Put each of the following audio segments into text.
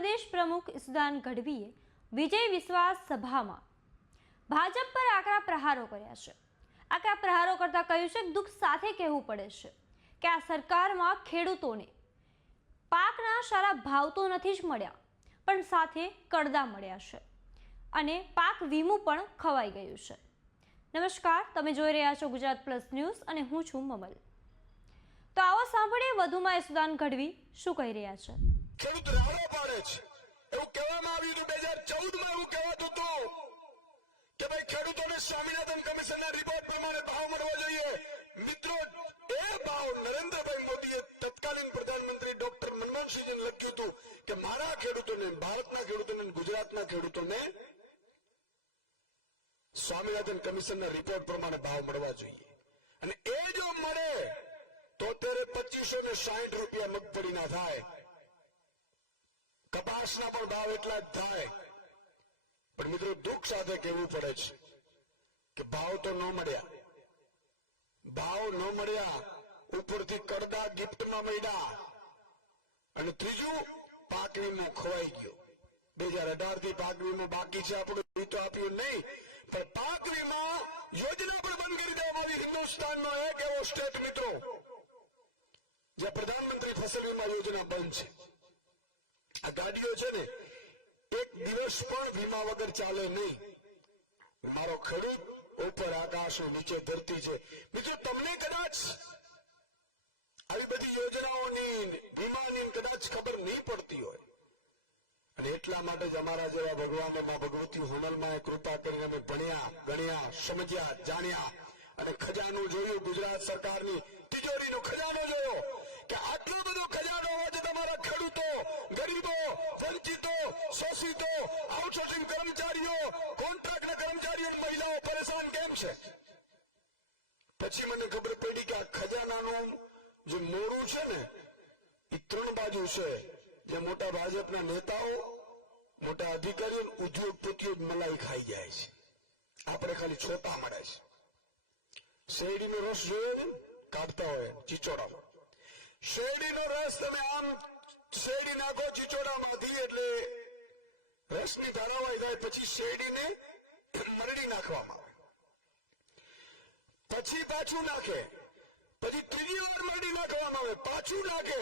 પ્રદેશ પ્રમુખ ઈસુદાન ગઢવીએ વિજય વિશ્વાસ સભામાં ભાજપ પર આકરા પ્રહારો કર્યા છે। આકરા પ્રહારો કરતા કહ્યું છે કે દુઃખ સાથે કહેવું પડે છે કે આ સરકારમાં ખેડૂતોને પાકના સારા ભાવ તો નથી જ મળ્યા, પણ સાથે કડદા મળ્યા છે અને પાક વીમું પણ ખવાઈ ગયું છે। નમસ્કાર, તમે જોઈ રહ્યા છો ગુજરાત પ્લસ ન્યૂઝ અને હું છું મમલ। તો આવો સાંભળીએ વધુમાં ઈસુદાન ગઢવી શું કહી રહ્યા છે। ખેડૂત રાડો પાડે છે। એવું કહેવામાં આવ્યું કે 2014માં એવું કહેવાતું હતું કે ભાઈ ખેડૂતોને સ્વામિનાથન કમિશનના રિપોર્ટ પ્રમાણે ભાવ મળવો જોઈએ। મિત્રો, એ ભાવ નરેન્દ્રભાઈ મોદીએ તત્કાલીન પ્રધાનમંત્રી ડોક્ટર મનમોહનસિંહને લખ્યું હતું કે મારા ખેડૂતોને, ભારતના ખેડૂતોને, ગુજરાતના ખેડૂતોને સ્વામિનાથન કમિશનના રિપોર્ટ પ્રમાણે ભાવ મળવા જોઈએ। અને એ જો મળે તો 2560 રૂપિયા મગફળીના થાય, કપાસના પણ ભાવ એટલા જ થાય। પણ મિત્રો, દુઃખ સાથે કહેવું પડે છે કે ભાવ તો ન મળ્યા, ઉપરથી કડદા ગિફ્ટમાં મળ્યા, અને ત્રીજું પાક વીમો ખવાઈ ગયો। 2018 થી પાક વીમો બાકી છે, આપણું તો આપ્યું નહીં, પણ પાક વીમો યોજના પણ બંધ કરી દેવામાં આવી। હિન્દુસ્તાનનો એક એવો સ્ટેટ મિત્રો જ્યાં પ્રધાનમંત્રી ફસલ વીમા યોજના બંધ છે। આ ગાડીઓ છે ને, એક દિવસ પણ વીમા વગર ચાલે નહીં। મારો ખેડૂત ઉપર આકાશ, નીચે ધરતી છે। મિત્રો, તમને કદાચ આવી બધી યોજનાઓની, વીમાની કદાચ ખબર નહીં પડતી હોય, અને એટલા માટે જ અમારા જેવા ભગવાને માં ભગવતી હુનલમાં કૃપા કરીને અમે ભણ્યા, ગણ્યા, સમજ્યા, જાણ્યા અને ખજાનો જોયું। ગુજરાત સરકારની તિજોરીનો ખજાનો જોયો કે આટલો બધો ખજાનો હોવા છતાં તમારા ખેડૂતો, ગરીબો, વંચિતો, શોષિતો, આઉટસોર્સિંગ કર્મચારીઓ, કોન્ટ્રાક્ટ કર્મચારીઓ, મહિલાઓ પરેશાન કેમ છે? પછી મને ખબર પડી કે આ ખજાનાનું જે મોડું છે ને, એ 3 બાજુ છે। જે મોટા ભાજપના નેતાઓ, મોટા અધિકારીઓ, ઉદ્યોગપતિઓ મલાઈ ખાઈ જાય છે, આપણે ખાલી છોટા મળે છે। શેરડીનો રસ જોયો ને, કાઢતા હોય ચીચોડા, શેરડીનો રસ તમે આમ શેરડી નાખો ચીચોડામાંથી એટલે રસની ધારાવાહી થાય, પછી શેરડીને મરડી નાખવામાં આવે, પછી પાછું નાખે, પછી ત્રીજી વાર મરડી નાખવામાં આવે, પાછું નાખે,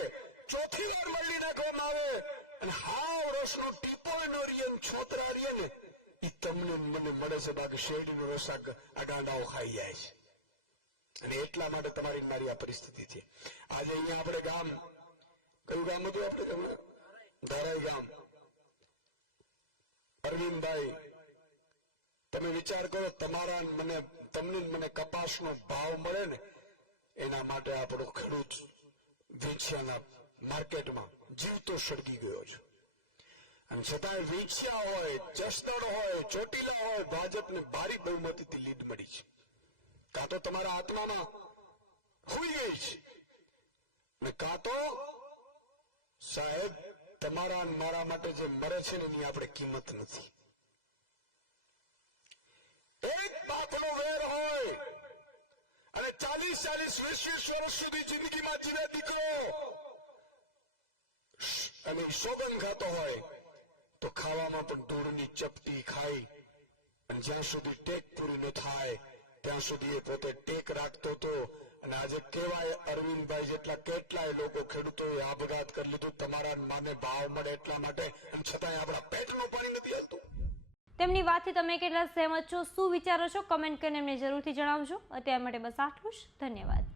ચોથી વાર મરડી નાખવામાં આવે, અને હાવ રસનો ટીપો નો રીએ, છોતરા રીએ ને, એ તમને મને મળે છે। બાકી શેરડીનો રસ આ ગાંડાઓ ખાઈ જાય છે, અને એટલા માટે તમારી મારી આ પરિસ્થિતિ છે। આજે અહીંયા આપણે ગામ, કયું ગામ હતું આપણે, તમને ધારાઈ ગામ, અરવિંદભાઈ, તમે વિચાર કરો, તમારા તમને મને કપાસનો ભાવ મળે ને, એના માટે આપણો ખેડૂત વેચ્યાના માર્કેટમાં જીવતો સળગી ગયો છે। અને છતાં વેચ્યા હોય, જસદણ હોય, ચોટીલા હોય, ભાજપને ભારી બહુમતીથી લીડ મળી છે। કાં તો તમારા આત્મામાં ખુલી ગઈ છે, ને કાં તો સાહેબ તમારા મારા માટે જે મરે છે ને, એની આપણે કિંમત નથી। એક પાકનો વેર હોય અને 40-20 વર્ષ સુધી જિંદગીમાં જીવે દીકરો, અને સોગન ખાતો હોય તો ખાવામાં પણ ધૂળની ચપટી ખાઈ, અને જ્યાં સુધી ટેક પૂરી ન થાય ત્યાં સુધી એ પોતે ટેક રાખતો હતો। અને આજે કહેવાય, અરવિંદભાઈ જેટલા કેટલાય લોકો, ખેડૂતોએ આપઘાત કરી લીધું તમારા માને ભાવ મળે એટલા માટે, અને છતાંય આપણા પેટનું પાણી નથી હાલતું। તેમની વાતથી તમે કેટલા સહેમત છો, શું વિચારો છો, કમેન્ટ કરીને એમને જરૂરથી જણાવજો। અત્યાર માટે બસ આટલું જ, ધન્યવાદ।